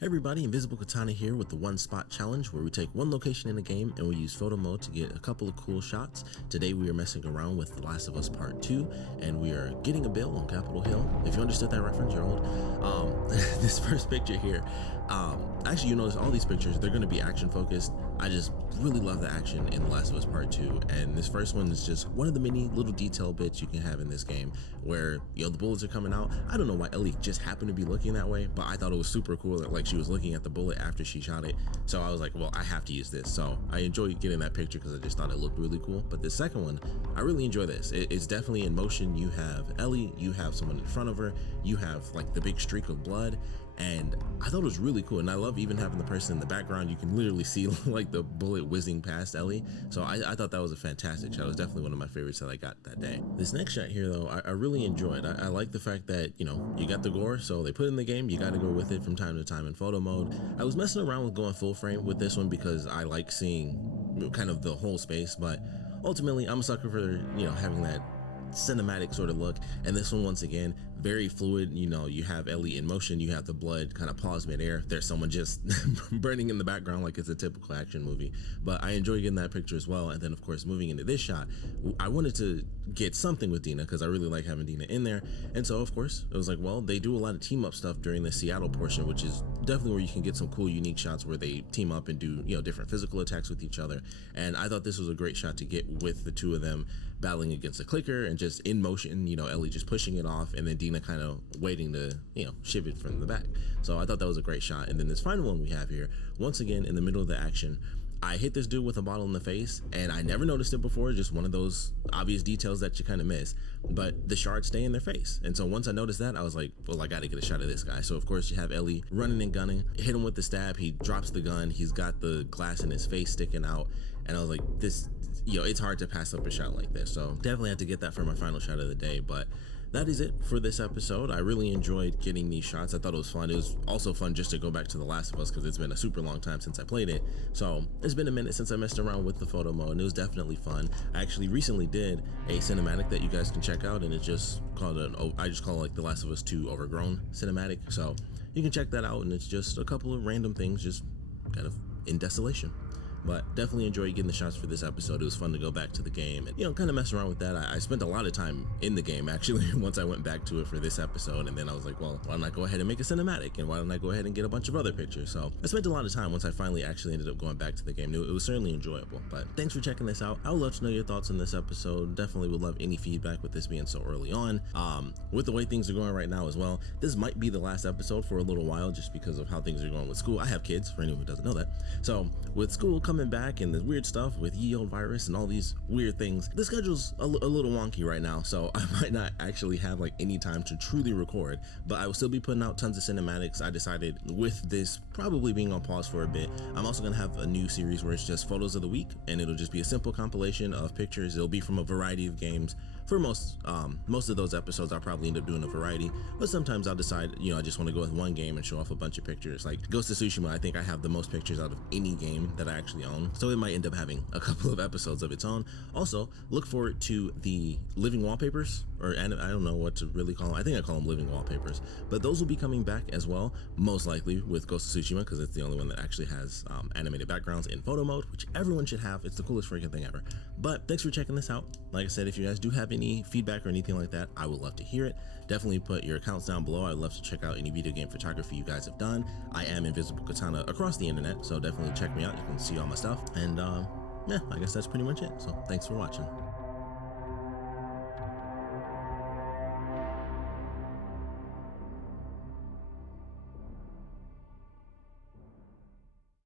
Hey everybody, Invisiblekatana here with the One Spot Challenge, where we take one location in the game and we use photo mode to get a couple of cool shots. Today we are messing around with The Last of Us Part 2, and we are getting a bill on Capitol Hill. If you understood that reference, you're old. This first picture here, actually you notice all these pictures, they're going to be action focused. I just really love the action in The Last of Us Part 2, and this first one is just one of the many little detail bits you can have in this game where, you know, the bullets are coming out. I don't know why Ellie just happened to be looking that way, but I thought it was super cool that, like, she was looking at the bullet after she shot it. So I was like, well, I have to use this. So I enjoyed getting that picture because I just thought it looked really cool. But the second one, I really enjoy this. It's definitely in motion. You have Ellie, you have someone in front of her, you have like the big streak of blood, and I thought it was really cool. And I love even having the person in the background. You can literally see like the bullet whizzing past Ellie. So I thought that was a fantastic shot. It was definitely one of my favorites that I got that day. This next shot here though, I really enjoyed. I like the fact that, you know, you got the gore, so they put it in the game, you got to go with it from time to time in photo mode. I was messing around with going full frame with this one because I like seeing kind of the whole space, but ultimately I'm a sucker for, you know, having that cinematic sort of look. And this one, once again, very fluid. You know, you have Ellie in motion, you have the blood kind of pause midair, there's someone just burning in the background like it's a typical action movie. But I enjoy getting that picture as well. And then of course, moving into this shot, I wanted to get something with Dina because I really like having Dina in there. And so of course it was like, well, they do a lot of team up stuff during the Seattle portion, which is definitely where you can get some cool unique shots where they team up and do, you know, different physical attacks with each other. And I thought this was a great shot to get with the two of them battling against the clicker and just in motion, you know, Ellie just pushing it off and then Dina kind of waiting to, you know, ship it from the back. So I thought that was a great shot. And then this final one we have here, once again in the middle of the action, I hit this dude with a bottle in the face, and I never noticed it before, just one of those obvious details that you kind of miss, but the shards stay in their face. And so once I noticed that, I was like, well, I got to get a shot of this guy. So of course you have Ellie running and gunning, hit him with the stab, he drops the gun, he's got the glass in his face sticking out, and I was like, this, you know, it's hard to pass up a shot like this. So definitely had to get that for my final shot of the day. But that is it for this episode. I really enjoyed getting these shots. I thought it was fun. It was also fun just to go back to The Last of Us because it's been a super long time since I played it. So it's been a minute since I messed around with the photo mode, and it was definitely fun. I actually recently did a cinematic that you guys can check out, and it's just called I just call it like The Last of Us 2 Overgrown cinematic. So you can check that out, and it's just a couple of random things just kind of in desolation. But definitely enjoyed getting the shots for this episode. It was fun to go back to the game and, you know, kind of mess around with that. I spent a lot of time in the game actually once I went back to it for this episode, and then I was like, well, why don't I go ahead and make a cinematic, and why don't I go ahead and get a bunch of other pictures? So I spent a lot of time once I finally actually ended up going back to the game. It was certainly enjoyable. But thanks for checking this out. I would love to know your thoughts on this episode. Definitely would love any feedback with this being so early on. With the way things are going right now as well, this might be the last episode for a little while just because of how things are going with school. I have kids, for anyone who doesn't know that. So with school coming back and the weird stuff with ye old virus and all these weird things, the schedule's a little wonky right now, so I might not actually have like any time to truly record, but I will still be putting out tons of cinematics. I decided with this probably being on pause for a bit, I'm also gonna have a new series where it's just photos of the week, and it'll just be a simple compilation of pictures. It'll be from a variety of games. For most of those episodes, I'll probably end up doing a variety, but sometimes I'll decide, you know, I just want to go with one game and show off a bunch of pictures. Like Ghost of Tsushima, I think I have the most pictures out of any game that I actually own, so it might end up having a couple of episodes of its own. Also, look forward to the living wallpapers, or I don't know what to really call them. I think I call them living wallpapers, but those will be coming back as well, most likely with Ghost of Tsushima, because it's the only one that actually has animated backgrounds in photo mode, which everyone should have. It's the coolest freaking thing ever. But thanks for checking this out. Like I said, if you guys do have any feedback or anything like that, I would love to hear it. Definitely put your accounts down below. I'd love to check out any video game photography you guys have done. I am Invisiblekatana across the internet, so definitely check me out. You can see all my stuff. And yeah, I guess that's pretty much it. So thanks for watching.